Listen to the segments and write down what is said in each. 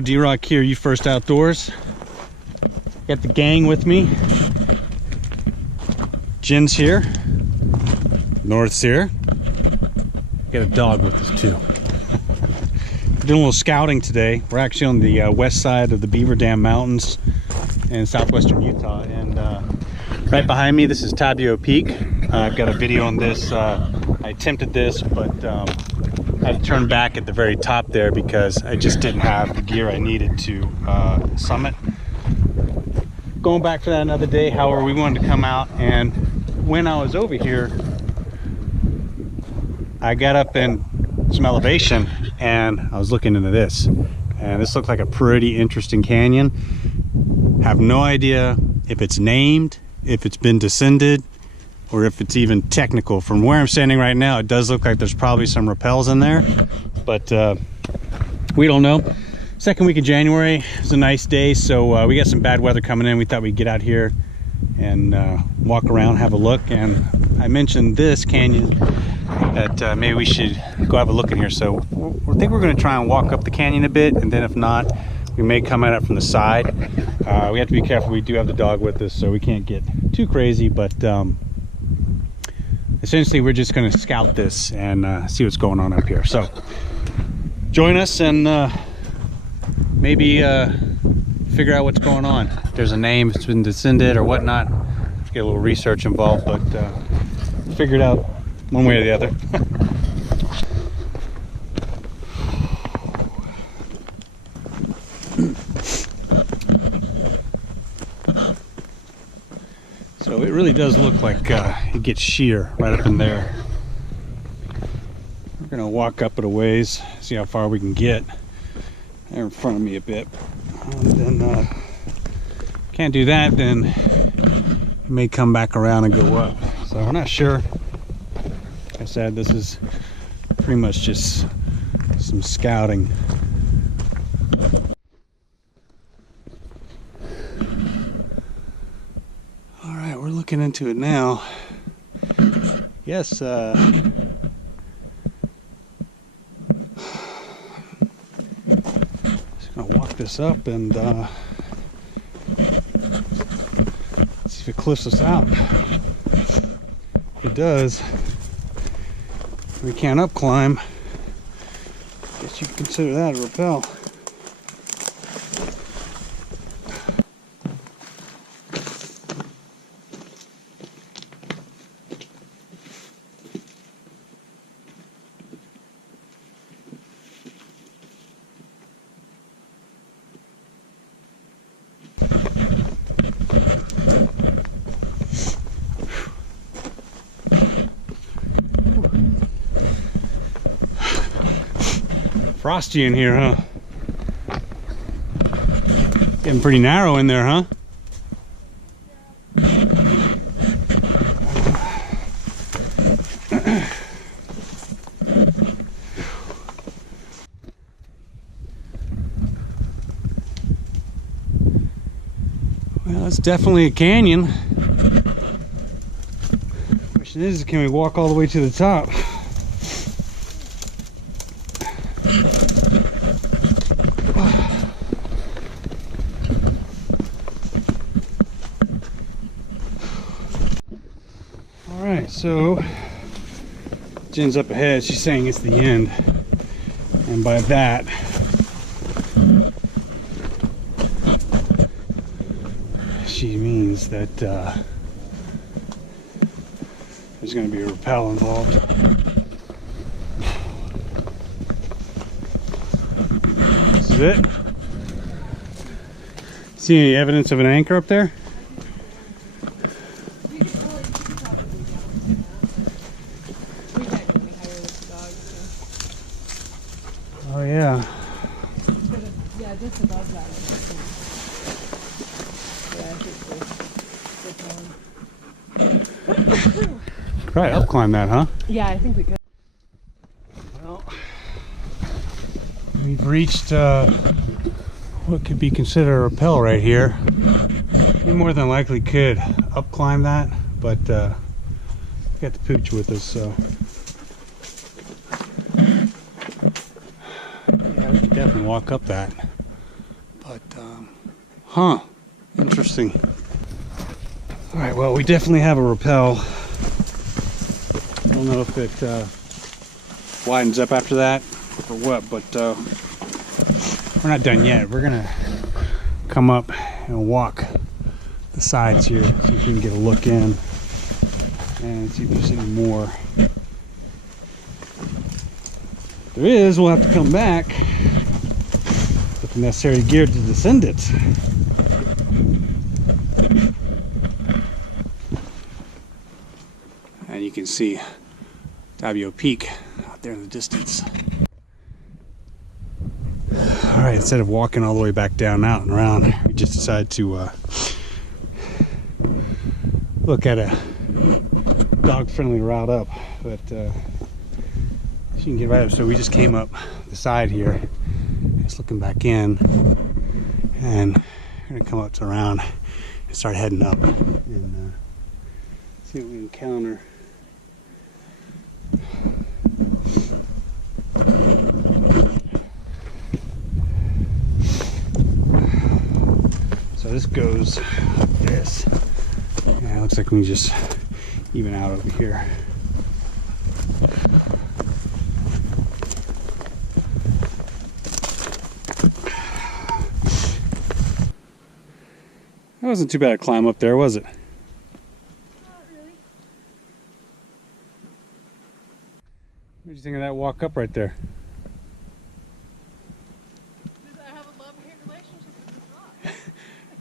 Hello, D-Rock here, You First Outdoors. Got the gang with me. Jen's here. North's here. Got a dog with us too. We're doing a little scouting today. We're actually on the west side of the Beaver Dam Mountains in southwestern Utah. And right behind me, this is Tabeau Peak. I've got a video on this. I attempted this, but I had to turn back at the very top there because I just didn't have the gear I needed to summit. Going back for that another day. However, we wanted to come out, and when I was over here, I got up in some elevation and I was looking into this, and this looked like a pretty interesting canyon. Have no idea if it's named, if it's been descended, or if it's even technical. From where I'm standing right now, it does look like there's probably some rappels in there, but we don't know. Second week of January is a nice day, so we got some bad weather coming in. We thought we'd get out here and walk around, have a look. And I mentioned this canyon that maybe we should go have a look in here. So I think we're going to try and walk up the canyon a bit, and then if not, we may come at it from the side. We have to be careful. We do have the dog with us, so we can't get too crazy, but essentially we're just going to scout this and see what's going on up here. So join us and maybe figure out what's going on. If there's a name, if it's been descended or whatnot, get a little research involved, but figure it out one way or the other. So it really does look like it gets sheer right up in there. We're gonna walk up it a ways, see how far we can get. They're in front of me a bit, and then can't do that, then you may come back around and go up. So we're not sure. Like I said, this is pretty much just some scouting. All right, we're looking into it now. Yes, just gonna walk this up and see if it cliffs us out. If it does, we can't up climb. Guess you can consider that a rappel. Frosty in here, huh? Getting pretty narrow in there, huh? Well, it's definitely a canyon. Question is, can we walk all the way to the top? So Jen's up ahead, she's saying it's the end, and by that she means that there's going to be a rappel involved. This is it. See any evidence of an anchor up there? Oh yeah. Yeah, just above that. Yeah, I think so. Right, up climb that, huh? Yeah, I think we could. Well, we've reached what could be considered a rappel right here. We more than likely could up climb that, but we got the pooch with us, so yeah, we could definitely walk up that. Huh. Interesting. All right, well, we definitely have a rappel. I don't know if it widens up after that or what, but we're not done yet. We're gonna come up and walk the sides here, see if we can get a look in and see if there's any more. If there is, we'll have to come back with the necessary gear to descend it. And you can see Tabeau Peak out there in the distance. All right, instead of walking all the way back down out and around, we just decided to look at a dog-friendly route up, but you can get right up. So we just came up the side here, just looking back in, and we're gonna come up to around and start heading up and see what we encounter. So this goes like this. Yeah, it looks like we just even out over here. That wasn't too bad a climb up there, was it? Not really. What do you think of that walk up right there? Does that have a love-hate relationship with this rock?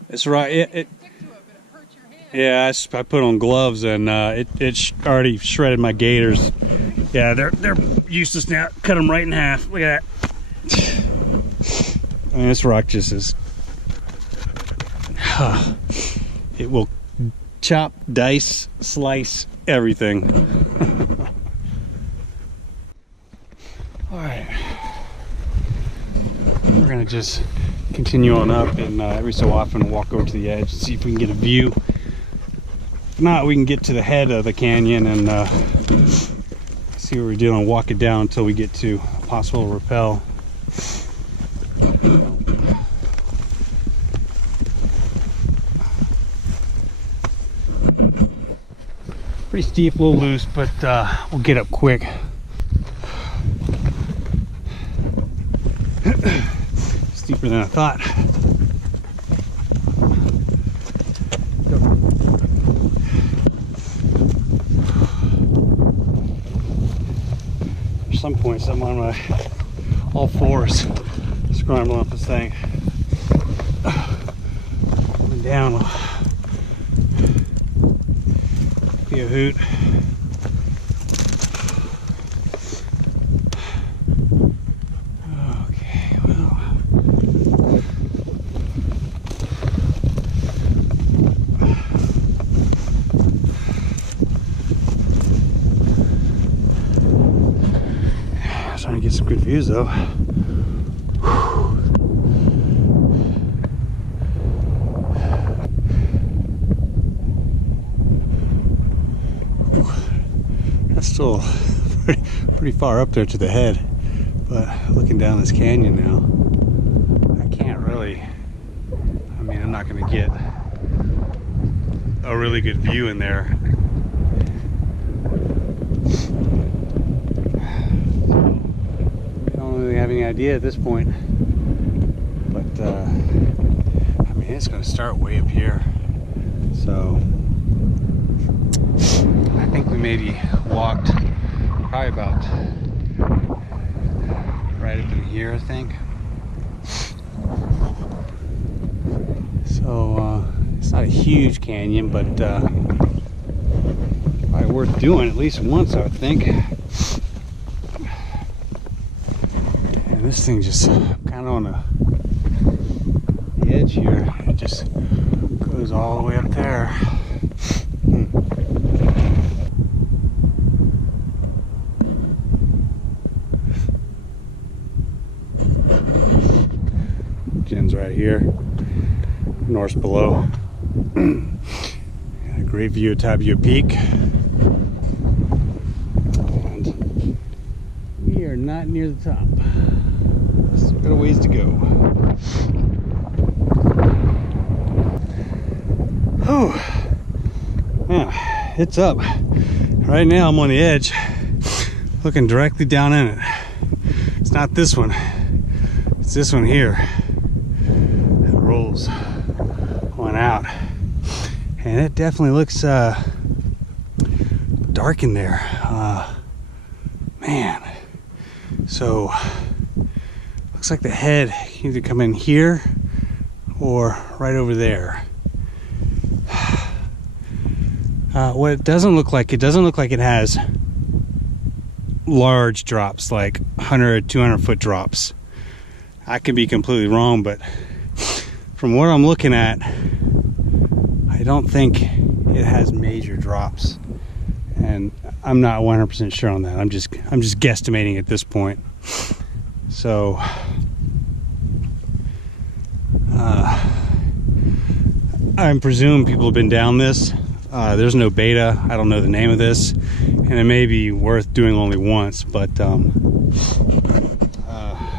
It's right. You can stick to it, but it hurts your hand. Yeah, I put on gloves and it already shredded my gaiters. Yeah, they're useless now. Cut them right in half. Look at that. I mean, this rock just is. It will chop, dice, slice everything. All right, we're gonna just continue on up and every so often walk over to the edge and see if we can get a view. If not, we can get to the head of the canyon and see what we're doing, walk it down until we get to a possible rappel. Pretty steep, a little loose, but we'll get up quick. Steeper than I thought. At some points I'm on my all fours scrambling up this thing. Up and down will be a hoot. Okay, well. Starting to get some good views though. That's still pretty far up there to the head, but looking down this canyon now, I can't really, I mean, I'm not going to get a really good view in there. I don't really have any idea at this point, but I mean, it's going to start way up here, so I think we maybe walked probably about right up in here, I think. So it's not a huge canyon, but probably worth doing at least once, I would think. And this thing just kind of on the edge here. It just goes all the way up there. Jen's right here, north below. Got a great view of Tabeau Peak. And we are not near the top. Still got a ways to go. Oh, yeah, it's up. Right now I'm on the edge, looking directly down in it. It's not this one, it's this one here. It rolls on out. And it definitely looks dark in there. Man. So, looks like the head can either come in here or right over there. What it doesn't look like it has large drops, like 100, 200 foot drops. I could be completely wrong, but from what I'm looking at, I don't think it has major drops, and I'm not 100% sure on that. I'm just guesstimating at this point. So I presume people have been down this. There's no beta. I don't know the name of this, and it may be worth doing only once, but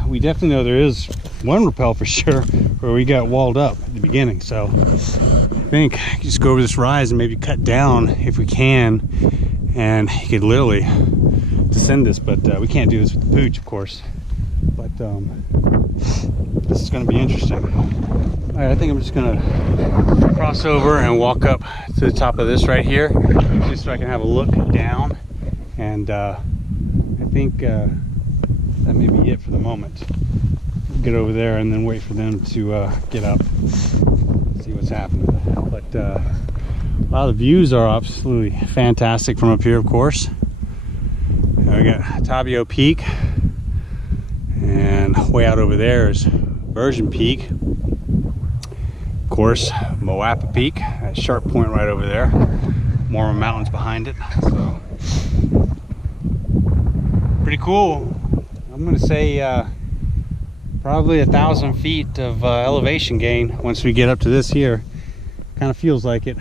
we definitely know there is one rappel for sure where we got walled up at the beginning. So I think just go over this rise and maybe cut down if we can, and you could literally descend this, but we can't do this with the pooch, of course. But this is going to be interesting. All right, I think I'm just going to cross over and walk up to the top of this right here, just so I can have a look down. And I think that may be it for the moment. Get over there and then wait for them to get up, see what's happening. But wow, the views are absolutely fantastic from up here, of course. We got Tabeau Peak, and way out over there is Virgin Peak. Of course, Moapa Peak, that sharp point right over there. More mountains behind it. So pretty cool. I'm gonna say probably 1,000 feet of elevation gain once we get up to this here. Kind of feels like it.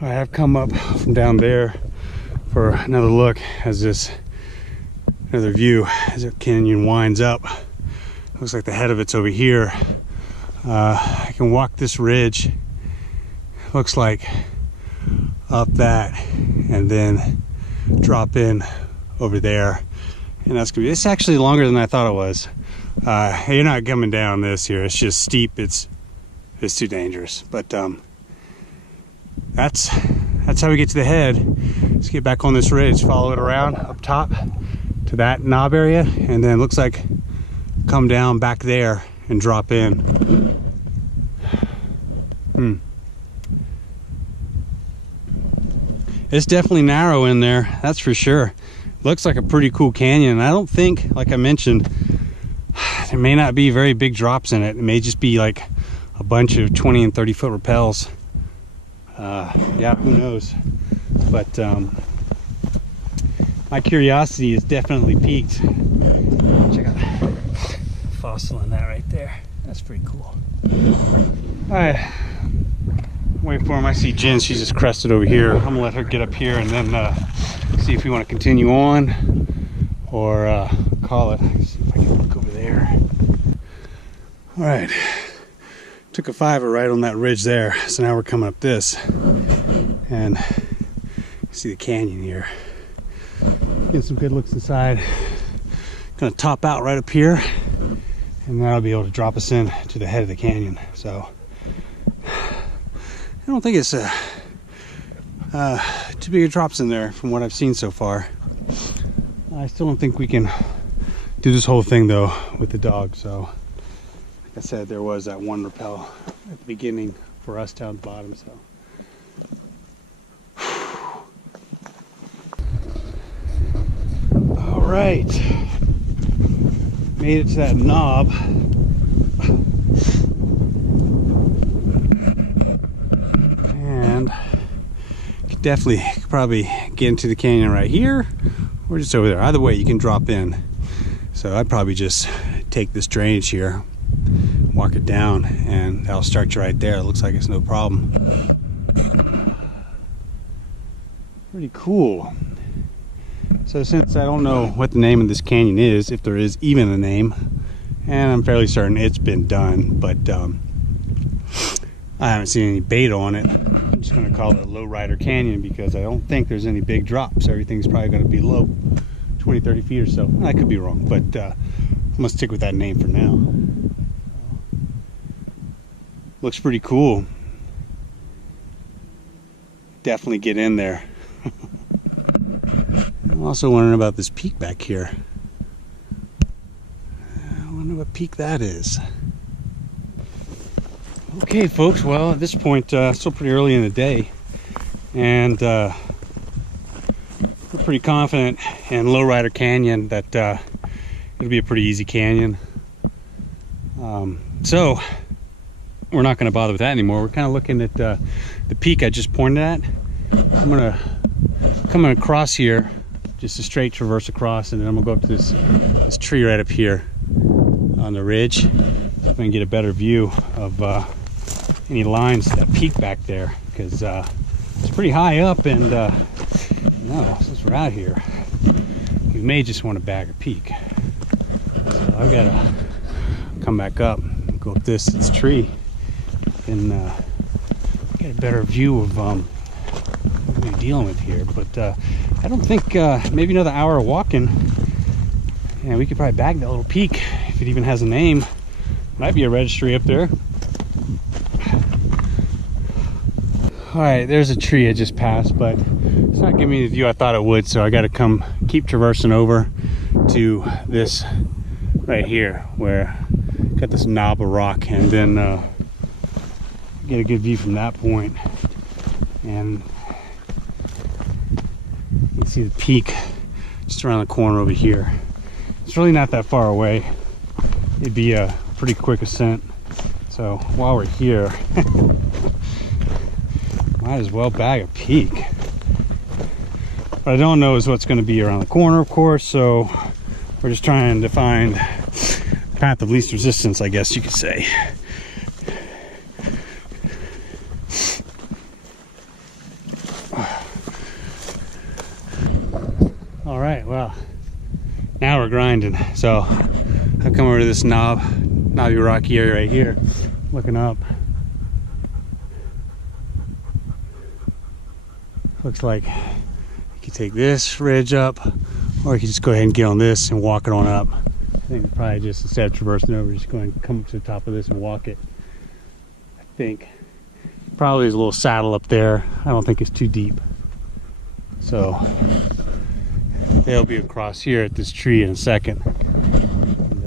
I have come up from down there for another look as this another view as the canyon winds up. Looks like the head of it's over here. I can walk this ridge. Looks like up that and then drop in over there, and that's gonna be. It's actually longer than I thought it was. You're not coming down this here. It's just steep. It's too dangerous. But that's how we get to the head. Let's get back on this ridge, follow it around up top to that knob area, and then it looks like come down back there and drop in. It's definitely narrow in there, that's for sure. Looks like a pretty cool canyon. I don't think, like I mentioned, there may not be very big drops in it. It may just be like a bunch of 20 and 30 foot rappels. Yeah, who knows? But my curiosity is definitely piqued. Check out the fossil in that right there. That's pretty cool. All right, wait for him. I see Jen, she's just crested over here. I'm gonna let her get up here and then see if we want to continue on or call it. Let's see if I can look over there. All right, took a 5er right on that ridge there. So now we're coming up this, and you see the canyon here. Getting some good looks inside. Gonna top out right up here, and that'll be able to drop us in to the head of the canyon. So I don't think it's too big of drops in there from what I've seen so far. I still don't think we can do this whole thing though with the dog. So like I said, there was that one rappel at the beginning for us down at the bottom. So all right, made it to that knob. And could definitely probably get into the canyon right here or just over there. Either way, you can drop in. So I'd probably just take this drainage here, walk it down, and that'll start you right there. It looks like it's no problem. Pretty cool. So since I don't know what the name of this canyon is, if there is even a name, and I'm fairly certain it's been done, but I haven't seen any bait on it. I'm just going to call it Lowrider Canyon because I don't think there's any big drops. Everything's probably going to be low, 20, 30 feet or so. I could be wrong, but I'm going to stick with that name for now. Looks pretty cool. Definitely get in there. I'm also wondering about this peak back here. I wonder what peak that is. Okay, folks, well, at this point, still pretty early in the day, and we're pretty confident in Lowrider Canyon that it'll be a pretty easy canyon. So we're not going to bother with that anymore. We're kind of looking at the peak I just pointed at. I'm going to come across here, just a straight traverse across, and then I'm going to go up to this tree right up here on the ridge. So I can get a better view of any lines to that peak back there, because it's pretty high up, and since we're out here, we may just want to bag a peak. So I've got to come back up, go up this tree, and get a better view of what we're dealing with here. But I don't think maybe another hour of walking, and we could probably bag that little peak if it even has a name. Might be a registry up there. All right, there's a tree I just passed, but it's not giving me the view I thought it would, so I got to keep traversing over to this right here, where got this knob of rock, and then get a good view from that point. And you can see the peak just around the corner over here. It's really not that far away. It'd be a pretty quick ascent. So while we're here, might as well bag a peak. What I don't know is what's going to be around the corner, of course, so we're just trying to find the path of least resistance, I guess you could say. All right, well, now we're grinding. So I've come over to this knobby rocky area right here, looking up. Looks like you could take this ridge up, or you could just go ahead and get on this and walk it on up. I think probably just, instead of traversing over, just go ahead and come up to the top of this and walk it. I think probably there's a little saddle up there. I don't think it's too deep. So they'll be across here at this tree in a second. And,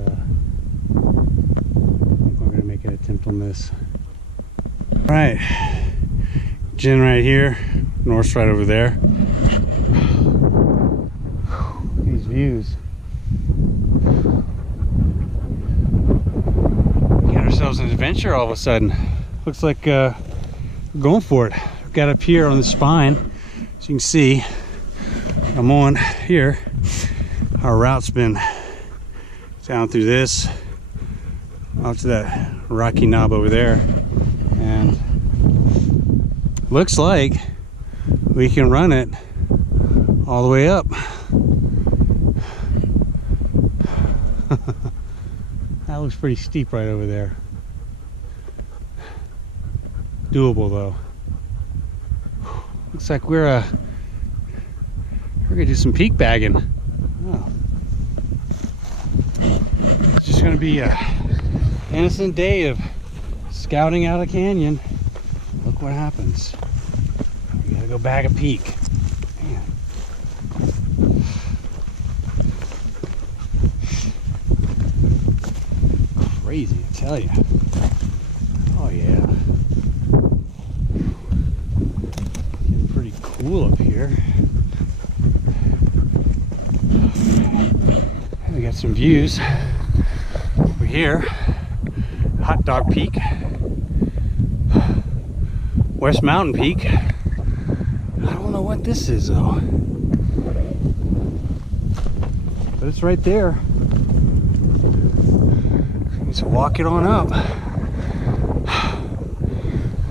I think we're going to make an attempt on this. All right, Jen right here. North's right over there. These views. We got ourselves an adventure all of a sudden. Looks like we're going for it. We've got up here on the spine, as you can see. I'm on here. Our route's been down through this, up to that rocky knob over there, and looks like we can run it all the way up. That looks pretty steep right over there. Doable though. Looks like we're gonna do some peak bagging. Oh. It's just gonna be a innocent day of scouting out a canyon. Look what happens. We gotta go bag a peak. Man. Crazy, I tell you. Oh yeah. Getting pretty cool up here. We got some views over here. Hot Dog Peak, West Mountain Peak. I don't know what this is though, but it's right there. So walk it on up.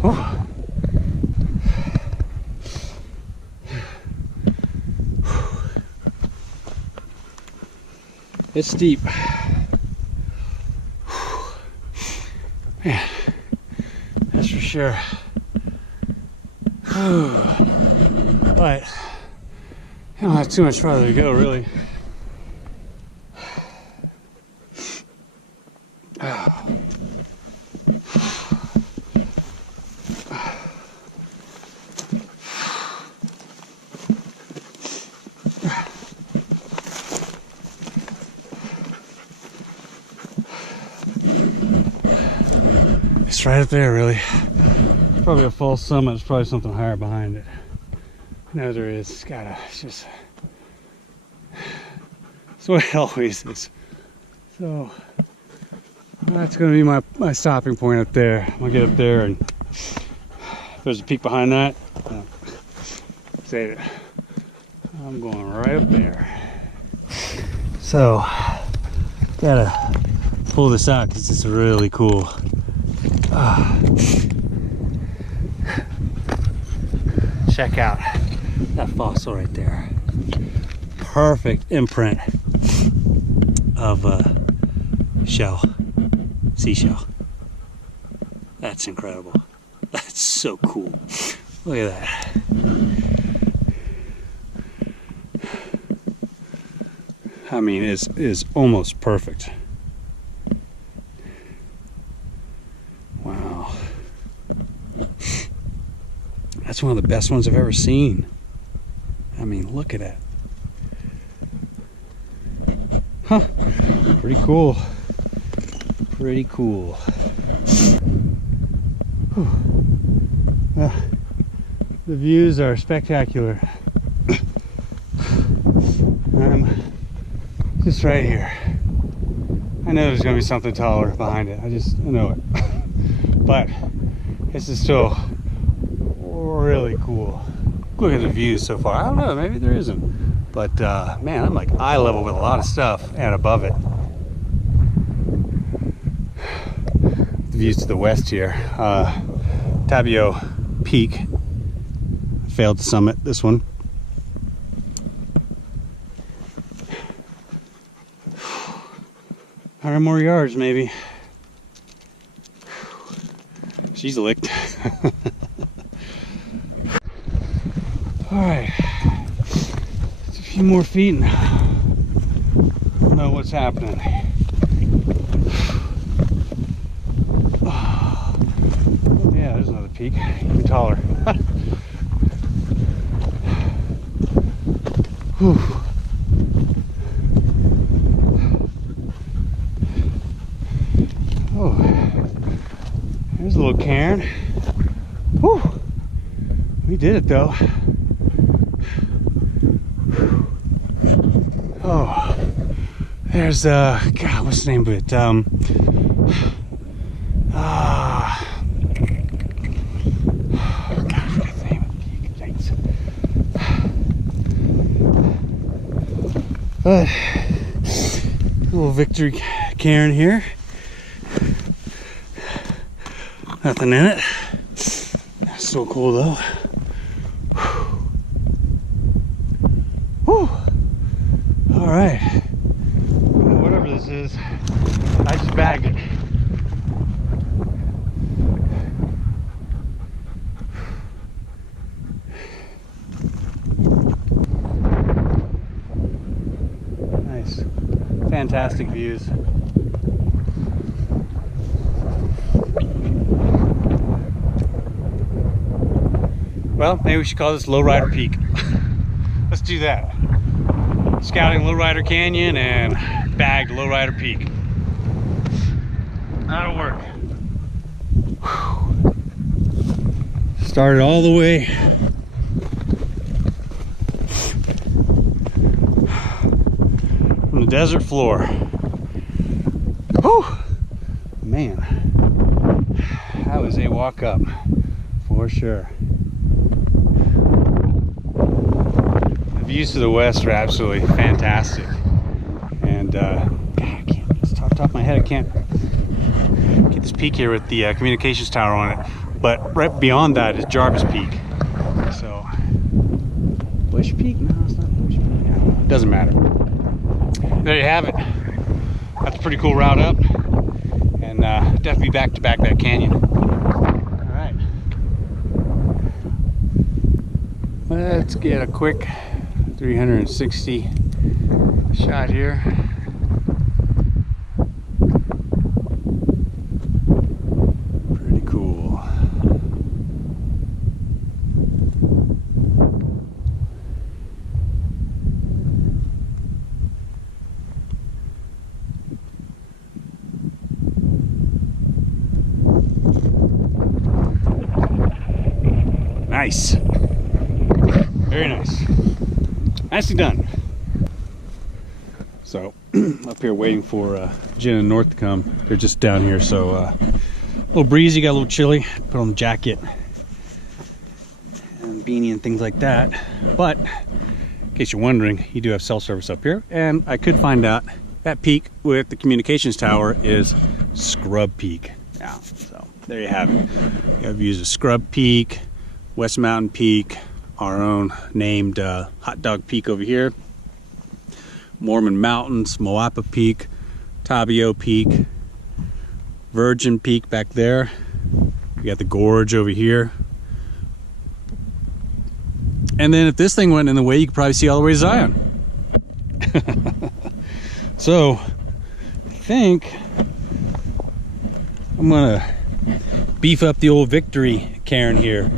Oh. It's steep. Man, that's for sure. sure. But I don't have too much farther to go, really. It's right up there, really. Probably a false summit. There's probably something higher behind it. No, there is. It's just. That's what it always is. So that's going to be my stopping point up there. I'm going to get up there, and there's a peak behind that. Save it. I'm going right up there. So, gotta pull this out because it's really cool. Check out that fossil right there. Perfect imprint of a shell, seashell. That's incredible. That's so cool. Look at that. I mean, it's almost perfect. Wow. That's one of the best ones I've ever seen. I mean, look at that. Huh. Pretty cool. Pretty cool. The views are spectacular. I'm just right here. I know there's gonna be something taller behind it. I know it. But this is still really cool. Look at the views so far. I don't know, maybe there isn't. But man, I'm like eye level with a lot of stuff and above it. The views to the west here. Tabeau Peak. Failed to summit this one. $100 more yards maybe. She's licked. Alright. Just a few more feet and I'll know what's happening. Oh, yeah, there's another peak. Even taller. Whew. Oh, there's a little cairn. Whew. We did it though. Oh, there's God, what's the name of it? God, I forgot the name of the peak. Thanks. Little victory cairn here. Nothing in it. That's so cool though. Whew. All right. Whatever this is, I just bagged it. Nice. Fantastic views. Well, maybe we should call this Lowrider Peak. Let's do that. Scouting Lowrider Canyon and bagged Lowrider Peak. That'll work. Started all the way from the desert floor. Whew. Man, that was a walk up for sure. Views to the west are absolutely fantastic, and God, I can't, it's top of my head, I can't get this peak here with the communications tower on it, but right beyond that is Jarvis Peak. So Bush Peak? No, it's not Bush Peak. Yeah, it doesn't matter. There you have it. That's a pretty cool route up, and definitely back to back that canyon. All right. Let's get a quick 360 shot here. Pretty cool. Nice. Very nice. Nicely done. So, up here waiting for Jen and North to come. They're just down here, so a little breezy, got a little chilly. Put on the jacket and beanie and things like that. But, in case you're wondering, you do have cell service up here. And I could find out that peak with the communications tower is Scrub Peak. Yeah, so there you have it. You have views of Scrub Peak, West Mountain Peak, our own named Hot Dog Peak over here, Mormon Mountains, Moapa Peak, Tabeau Peak, Virgin Peak back there. We got the gorge over here. And then if this thing went in the way, you could probably see all the way to Zion. So I think I'm gonna beef up the old victory cairn here.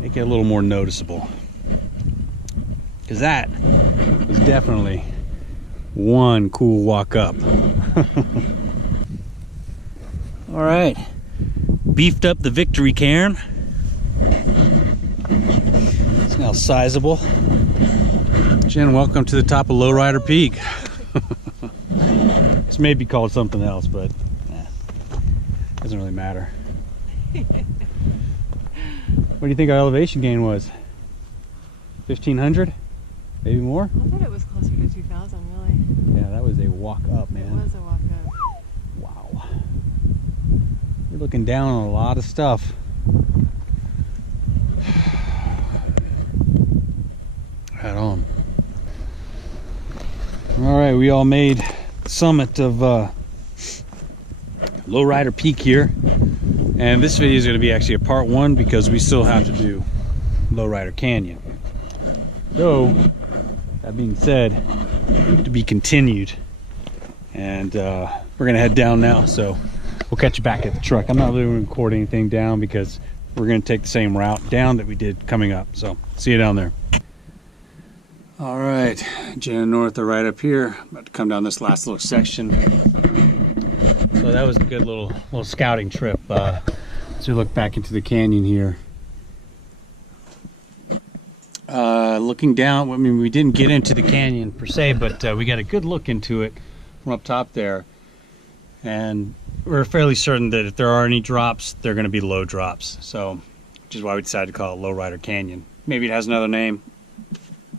Make it a little more noticeable. Because that was definitely one cool walk up. All right, beefed up the victory cairn. It's now sizable. Jen, welcome to the top of Lowrider Peak. This may be called something else, but doesn't really matter. What do you think our elevation gain was? 1,500? Maybe more? I thought it was closer to 2,000, really. Yeah, that was a walk up, man. It was a walk up. Wow. You're looking down on a lot of stuff. Right on. All right, we all made the summit of Lowrider Peak here. And this video is going to be actually a part one because we still have to do Lowrider Canyon. So, that being said, to be continued. And we're going to head down now, so we'll catch you back at the truck. I'm not really going to record anything down because we're going to take the same route down that we did coming up. So, see you down there. All right, Jen and North are right up here. About to come down this last little section. So that was a good little scouting trip. As we look back into the canyon here. Looking down, I mean, we didn't get into the canyon per se, but we got a good look into it from up top there. And we're fairly certain that if there are any drops, they're going to be low drops. So, which is why we decided to call it Lowrider Canyon. Maybe it has another name.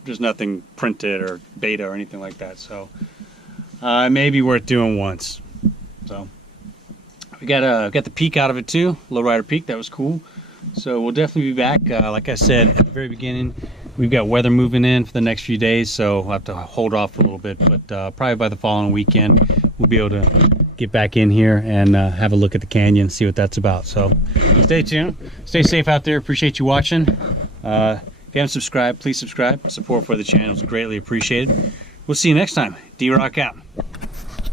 There's nothing printed or beta or anything like that. So, it may be worth doing once. So, we got the peak out of it too, Lowrider Peak. That was cool. So we'll definitely be back. Like I said at the very beginning, we've got weather moving in for the next few days, so we'll have to hold off for a little bit. But probably by the following weekend, we'll be able to get back in here and have a look at the canyon, see what that's about. So stay tuned. Stay safe out there. Appreciate you watching. If you haven't subscribed, please subscribe. Support for the channel is greatly appreciated. We'll see you next time. D-Rock out.